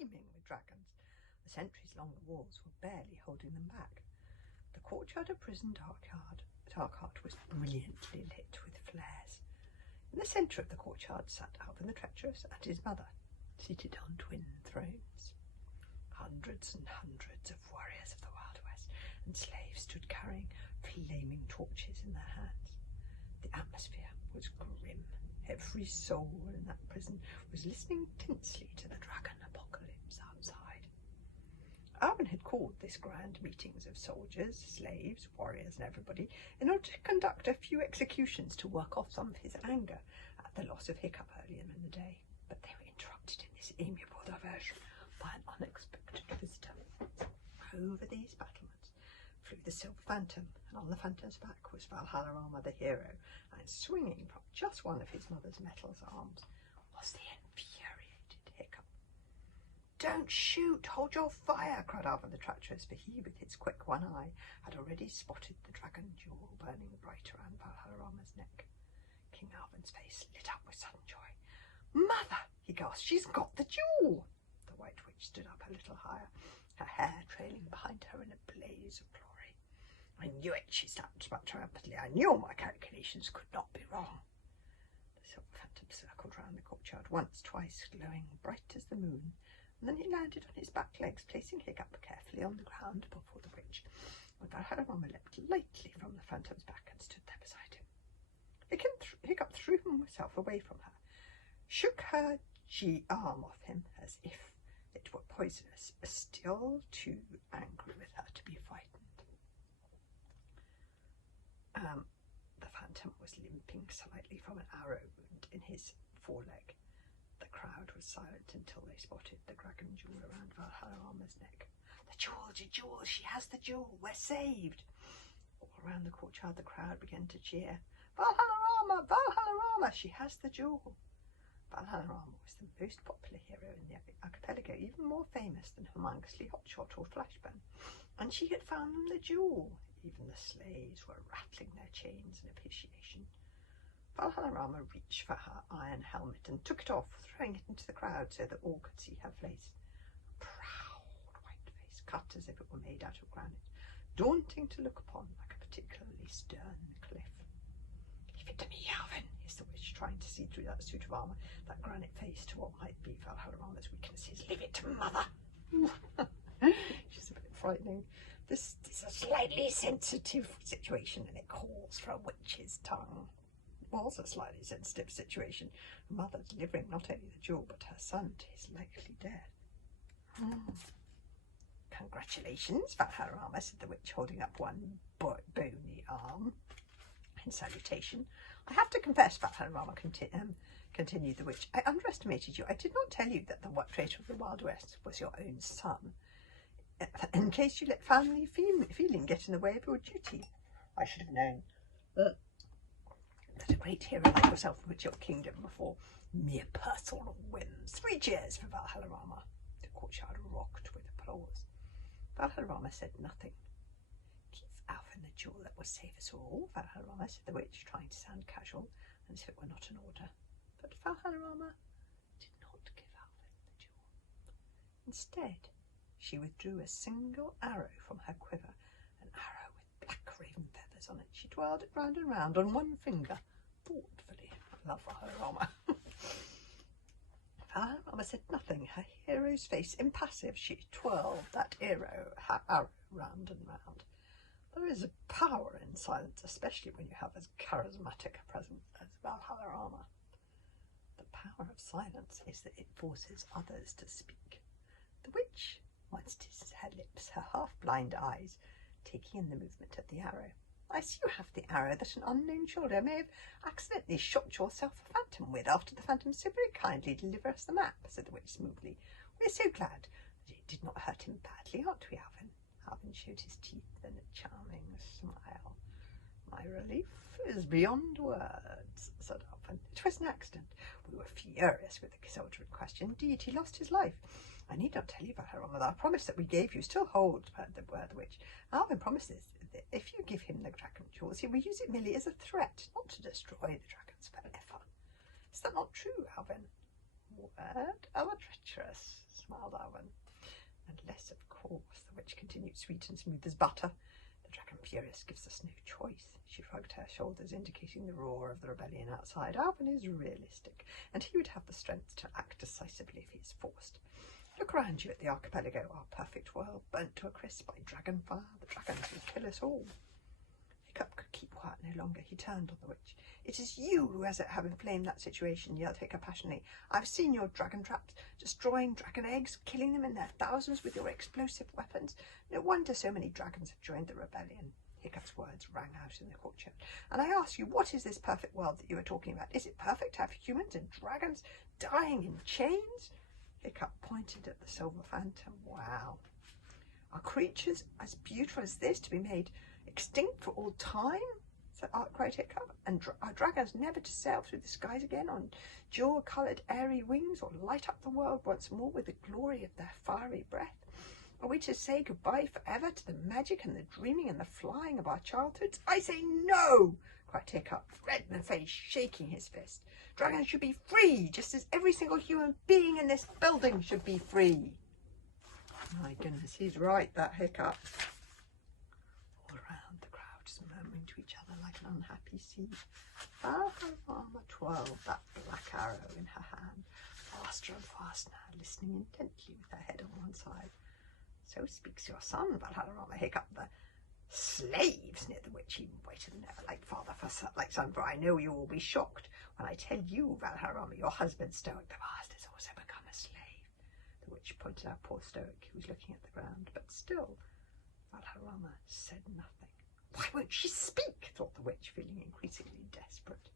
teeming with dragons. The sentries along the walls were barely holding them back. The courtyard of Prison Darkheart was brilliantly lit with flares. In the centre of the courtyard sat Alvin the Treacherous and his mother, seated on twin thrones. Hundreds and hundreds of warriors of the Wild West and slaves stood carrying flaming torches in their hands. The atmosphere was grim. Every soul in that prison was listening tensely to the dragon apocalypse outside. Alvin had called this grand meetings of soldiers, slaves, warriors, and everybody in order to conduct a few executions to work off some of his anger at the loss of Hiccup earlier in the day. But they were interrupted in this amiable diversion by an unexpected visitor. Over these battlements flew the Silver Phantom, and on the Phantom's back was Valhalla Rama the hero, and swinging from just one of his mother's metal arms was the infuriated Hiccup. "Don't shoot! Hold your fire!" cried Alvin the Treacherous, for he, with his quick one eye, had already spotted the dragon jewel burning bright around Valhalla Rama's neck. King Alvin's face lit up with sudden joy. "Mother!" he gasped. "She's got the jewel!" The White Witch stood up a little higher, her hair trailing behind her in a blaze of glory. "I knew it," she snapped back triumphantly. "I knew my calculations could not be wrong." The Silver Phantom circled round the courtyard once, twice, glowing bright as the moon, and then he landed on his back legs, placing Hiccup carefully on the ground before the witch. And Valhalla Rama leapt lightly from the Phantom's back and stood there beside him. Hiccup threw himself away from her, shook her arm off him as if it were poisonous, still too angry with her to be frightened. The Phantom was limping slightly from an arrow wound in his foreleg. The crowd was silent until they spotted the dragon jewel around Valhalla Rama's neck. "The jewel, she has the jewel, we're saved!" All around the courtyard the crowd began to cheer. Valhalla Rama, she has the jewel!" Valhalla Rama was the most popular hero in the archipelago, even more famous than Humongously Hotshot or Flashburn, and she had found them the jewel. Even the slaves were rattling their chains in appreciation. Valhalla Rama reached for her iron helmet and took it off, throwing it into the crowd so that all could see her face. A proud white face, cut as if it were made out of granite, daunting to look upon like a particularly stern cliff. "Leave it to me, Alvin," hissed the witch, trying to see through that suit of armour, that granite face, to what might be Valhalla Rama's weaknesses. "Leave it to Mother." She's a bit frightening. This is a slightly sensitive situation, and it calls for a witch's tongue. It was a slightly sensitive situation. Her mother delivering not only the jewel, but her son to his likely death. "Congratulations, Valhalla Rama," said the witch, holding up one bony arm in salutation. "I have to confess, Valhalla Rama," continued the witch, "I underestimated you. I did not tell you that the traitor of the Wild West was your own son, in case you let family feeling get in the way of your duty. I should have known that a great hero like yourself would your kingdom before mere personal whims. 3 cheers for Valhalla Rama." The courtyard rocked with applause. Valhalla Rama said nothing. "Give Alvin the jewel that will save us all, Valhalla Rama," said the witch, trying to sound casual, as if it were not an order. But Valhalla Rama did not give Alvin the jewel. Instead, she withdrew a single arrow from her quiver, an arrow with black raven feathers on it. She twirled it round and round on one finger, thoughtfully. I love Valhalla Rama. Valhalla Rama said nothing, her hero's face impassive. She twirled that arrow round and round. There is a power in silence, especially when you have as charismatic a presence as Valhalla Rama. The power of silence is that it forces others to speak. The witch moistened her lips, her half-blind eyes taking in the movement of the arrow. "I see you have the arrow that an unknown shoulder may have accidentally shot yourself a phantom with after the phantom so very kindly delivered us the map," said the witch smoothly. "We're so glad that it did not hurt him badly, aren't we, Alvin?" Alvin showed his teeth in a charming smile. "My relief is beyond words," said Alvin. "It was an accident. We were furious with the soldier in question. Indeed, he lost his life. I need not tell you, Valhalla Rama, that our promise that we gave you still holds," purred the witch. "Alvin promises that if you give him the dragon jewels, he will use it merely as a threat, not to destroy the dragons forever. Is that not true, Alvin?" word of a treacherous, smiled Alvin. Unless, of course, the witch continued, sweet and smooth as butter. The dragon furious gives us no choice. She shrugged her shoulders, indicating the roar of the rebellion outside. Alvin is realistic, and he would have the strength to act decisively if he is forced. Look around you at the archipelago, our perfect world, burnt to a crisp by dragon fire. The dragons will kill us all. Hiccup could keep quiet no longer. He turned on the witch. It is you who have inflamed that situation, yelled Hiccup passionately. I've seen your dragon traps, destroying dragon eggs, killing them in their thousands with your explosive weapons. No wonder so many dragons have joined the rebellion. Hiccup's words rang out in the courtyard. And I ask you, what is this perfect world that you are talking about? Is it perfect to have humans and dragons dying in chains? Hiccup pointed at the silver phantom. Wow. Are creatures as beautiful as this to be made extinct for all time? Cried Hiccup. And are dragons never to sail through the skies again on jewel-coloured airy wings, or light up the world once more with the glory of their fiery breath? Are we to say goodbye forever to the magic and the dreaming and the flying of our childhoods? I say no! Cried Hiccup, red in the face, shaking his fist. Dragons should be free, just as every single human being in this building should be free. My goodness, he's right, that Hiccup. All around, the crowd is murmuring to each other like an unhappy sea. Valharama twirled that black arrow in her hand, faster and faster now, listening intently with her head on one side. So speaks your son, Valharama. Hiccup, the slave, sneered the witch. Even waited never like father for like son, for I know you will be shocked when I tell you, Valharama, your husband Stoic the Vast has also become a slave. The witch pointed out poor Stoic, who was looking at the ground, but still Valharama said nothing. Why won't she speak? Thought the witch, feeling increasingly desperate.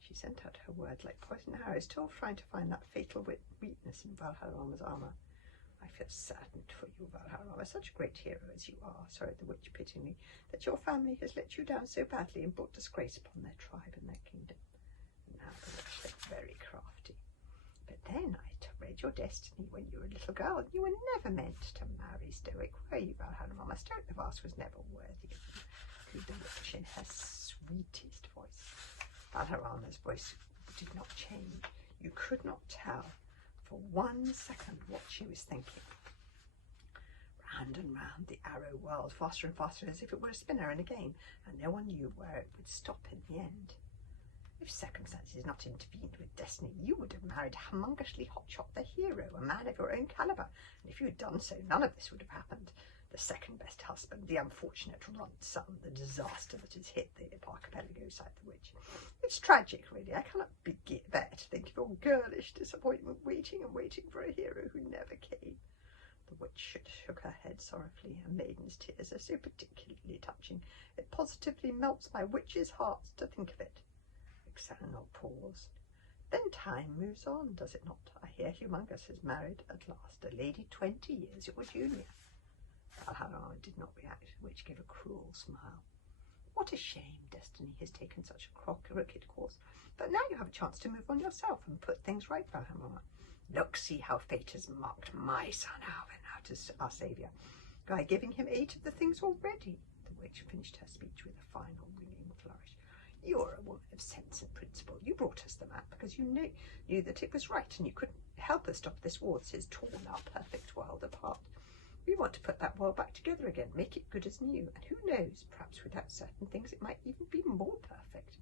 She sent out her words like poisoned arrows, still trying to find that fatal weakness in Valharama's armour. I feel saddened for you, Valharama, such a great hero as you are, sighed the witch pityingly, that your family has let you down so badly and brought disgrace upon their tribe and their kingdom. And now the witch looked very crafty. But then I read your destiny when you were a little girl, and you were never meant to marry Stoic, were you, Valharama? Stoic the Vast was never worthy of you, cooed the witch in her sweetest voice. Valharama's voice did not change. You could not tell for 1 second what she was thinking. Round and round the arrow whirled, faster and faster, as if it were a spinner in a game, and no one knew where it would stop in the end. If circumstances had not intervened with destiny, you would have married humongously Hotshot the hero, a man of your own calibre, and if you had done so, none of this would have happened. The second best husband, the unfortunate runt son, the disaster that has hit the archipelago, sighed the witch. It's tragic, really. I cannot bear to think of your girlish disappointment, waiting and waiting for a hero who never came. The witch shook her head sorrowfully. A maiden's tears are so particularly touching. It positively melts my witches' hearts to think of it. Xanor paused. Then time moves on, does it not? I hear Humongous has married at last a lady 20 years your junior. Valharama did not react, which gave a cruel smile. What a shame destiny has taken such a crooked course. But now you have a chance to move on yourself and put things right, Valharama. Look, see how fate has marked my son Alvin out as our saviour, by giving him 8 of the things already. The witch finished her speech with a final ringing flourish. You're a woman of sense and principle. You brought us the map because you knew that it was right, and you couldn't help us stop this war that has torn our perfect world apart. We want to put that world back together again, make it good as new, and who knows, perhaps without certain things it might even be more perfect.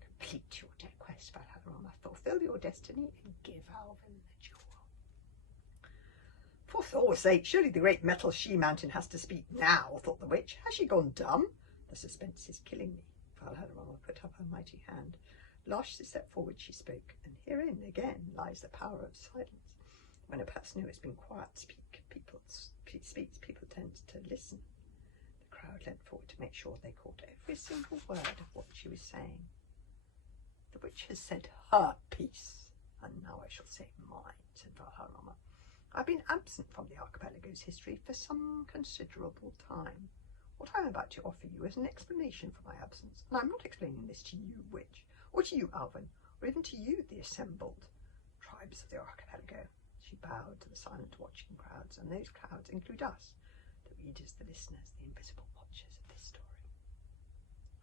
Complete your dead quest, Valharama, fulfill your destiny, and give Alvin the jewel. For Thor's sake, surely the great metal she-mountain has to speak now, thought the witch. Has she gone dumb? The suspense is killing me. Valharama put up her mighty hand. Last she stepped forward, she spoke, and herein again lies the power of silence. When a person who has been quiet speaks, people tend to listen. The crowd leant forward to make sure they caught every single word of what she was saying. The witch has said her piece, and now I shall say mine, said Valharama. I've been absent from the archipelago's history for some considerable time. What I'm about to offer you is an explanation for my absence, and I'm not explaining this to you, witch, or to you, Alvin, or even to you, the assembled tribes of the archipelago. She bowed to the silent watching crowds, and those crowds include us, the readers, the listeners, the invisible watchers of this story.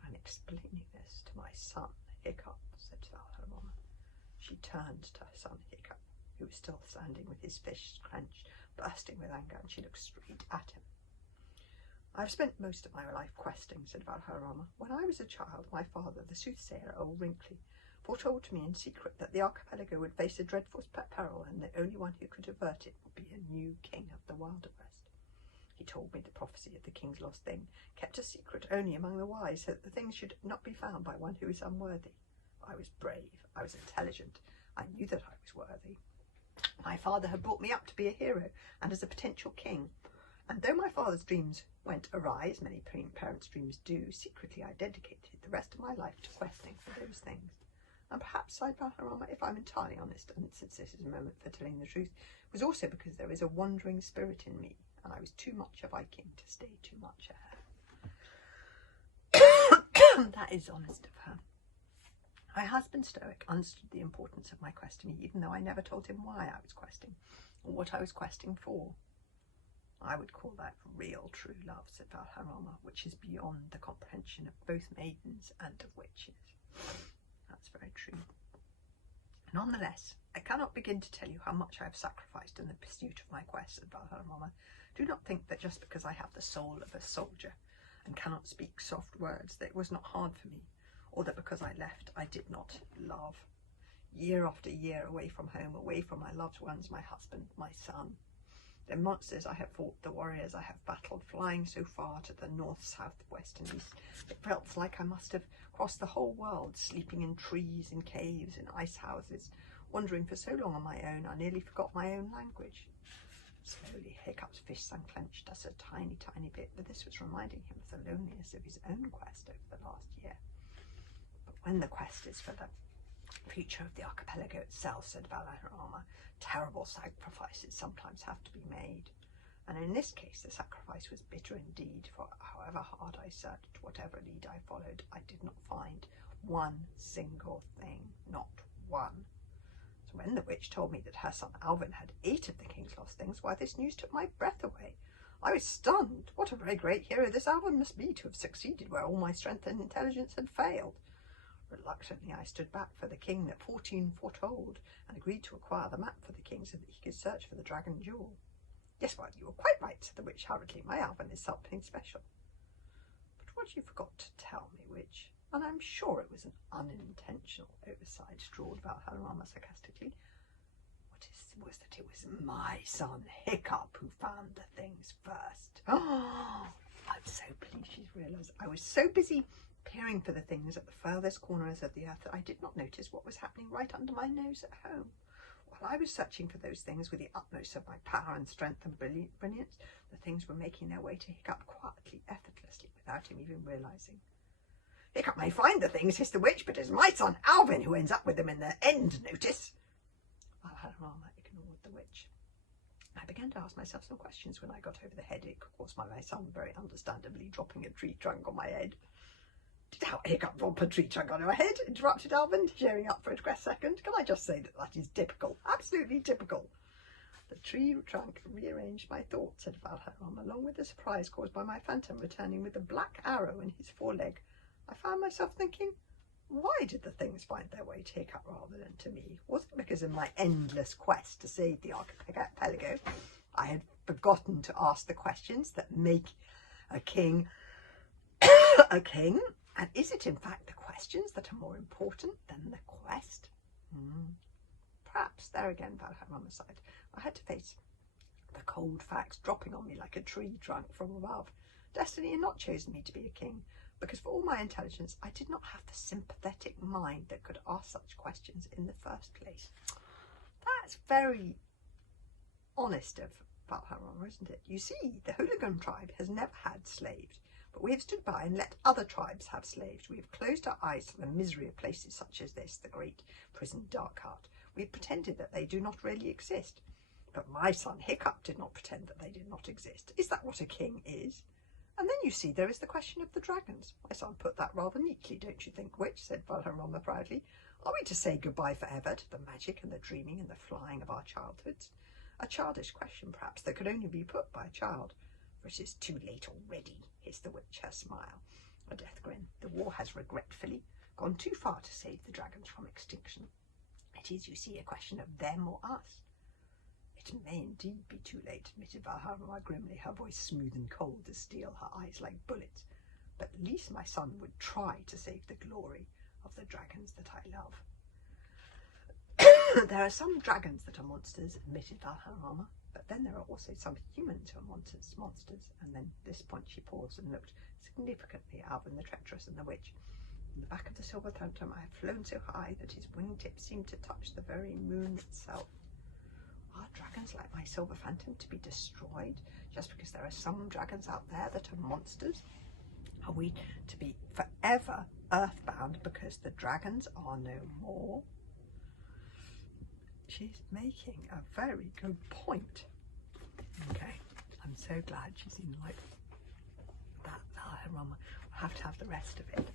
I'm explaining this to my son, Hiccup, said Valharama. She turned to her son, Hiccup. who was still standing with his fists clenched, bursting with anger, and she looked straight at him. "I have spent most of my life questing," said Valderrama. "When I was a child, my father, the soothsayer, old Wrinkly, foretold to me in secret that the archipelago would face a dreadful peril, and the only one who could avert it would be a new king of the Wilderwest. He told me the prophecy of the king's lost thing, kept a secret only among the wise, so that the thing should not be found by one who is unworthy. I was brave, I was intelligent, I knew that I was worthy. My father had brought me up to be a hero and as a potential king, and though my father's dreams went awry, as many parents' dreams do, secretly I dedicated the rest of my life to questing for those things. And perhaps," sighed Valderrama, "if I'm entirely honest, and since this is a moment for telling the truth, it was also because there is a wandering spirit in me, and I was too much a Viking to stay too much a hare." That is honest of her. My husband, Stoic, understood the importance of my questing, even though I never told him why I was questing, or what I was questing for. "I would call that real true love," said Valderrama, "which is beyond the comprehension of both maidens and of witches." That's very true. "Nonetheless, I cannot begin to tell you how much I have sacrificed in the pursuit of my quest," said Valderrama. "Do not think that just because I have the soul of a soldier and cannot speak soft words, that it was not hard for me, or that because I left I did not love. Year after year away from home, away from my loved ones, my husband, my son. The monsters I have fought, the warriors I have battled, flying so far to the north, south, west and east, it felt like I must have crossed the whole world, sleeping in trees, in caves, in ice houses, wandering for so long on my own I nearly forgot my own language." Slowly Hiccup's fists unclenched just a tiny, tiny bit, but this was reminding him of the loneliness of his own quest over the last year. "But when the quest is for the future of the archipelago itself," said Valderrama, "terrible sacrifices sometimes have to be made. And in this case the sacrifice was bitter indeed, for however hard I searched, whatever lead I followed, I did not find one single thing, not one. So when the witch told me that her son Alvin had 8 of the king's lost things, why, this news took my breath away. I was stunned. What a very great hero this Alvin must be to have succeeded where all my strength and intelligence had failed. Reluctantly I stood back for the king that fortune foretold, and agreed to acquire the map for the king so that he could search for the dragon jewel." "Yes, well, you were quite right," said the witch hurriedly. "My Alvin is something special." "But what you forgot to tell me, witch, and I'm sure it was an unintentional oversight," drawled Valderrama sarcastically, was that it was my son Hiccup who found the things first." "Oh, I'm so pleased she's realised. I was so busy peering for the things at the furthest corners of the earth that I did not notice what was happening right under my nose at home. While I was searching for those things with the utmost of my power and strength and brilliance, the things were making their way to Hiccup quietly, effortlessly, without him even realising." "Hiccup may find the things," hissed the witch, "but it's my son Alvin who ends up with them in the end, notice." Valderrama ignored the witch. I began to ask myself some questions when I got over the headache caused by my son very understandably dropping a tree trunk on my head. "Did Hiccup drop a tree trunk on your head?" interrupted Alvin, cheering up for a second. "Can I just say that that is typical, absolutely typical." "The tree trunk rearranged my thoughts," said Valderrama, "along with the surprise caused by my phantom returning with a black arrow in his foreleg. I found myself thinking, why did the things find their way to Hiccup rather than to me? Was it because in my endless quest to save the archipelago I had forgotten to ask the questions that make a king a king? And is it in fact the questions that are more important than the quest?" Perhaps, there again Valderrama sighed, I had to face the cold facts dropping on me like a tree trunk from above. Destiny had not chosen me to be a king, because for all my intelligence I did not have the sympathetic mind that could ask such questions in the first place. That's very honest of Valderrama, isn't it? You see, the Hooligan tribe has never had slaves, but we have stood by and let other tribes have slaves. We have closed our eyes to the misery of places such as this, the great prison Darkheart. We have pretended that they do not really exist. But my son Hiccup did not pretend that they did not exist. Is that what a king is? And then you see there is the question of the dragons. My son put that rather neatly, don't you think, witch? Said Valderrama proudly. Are we to say goodbye forever to the magic and the dreaming and the flying of our childhoods? A childish question, perhaps, that could only be put by a child. For it is too late already, hissed the witch, her smile a death grin. The war has regretfully gone too far to save the dragons from extinction. It is, you see, a question of them or us. It may indeed be too late, admitted Valhalla grimly, her voice smooth and cold as steel, her eyes like bullets. But at least my son would try to save the glory of the dragons that I love. There are some dragons that are monsters, admitted Valhalla, but then there are also some humans who are monsters. And then at this point she paused and looked significantly at Alvin the treacherous and the witch. In the back of the silver phantom I have flown so high that his wingtips seem to touch the very moon itself. Are dragons like my silver phantom to be destroyed just because there are some dragons out there that are monsters? Are we to be forever earthbound because the dragons are no more? She's making a very good point. Okay, I'm so glad she's in like that. We'll have to have the rest of it.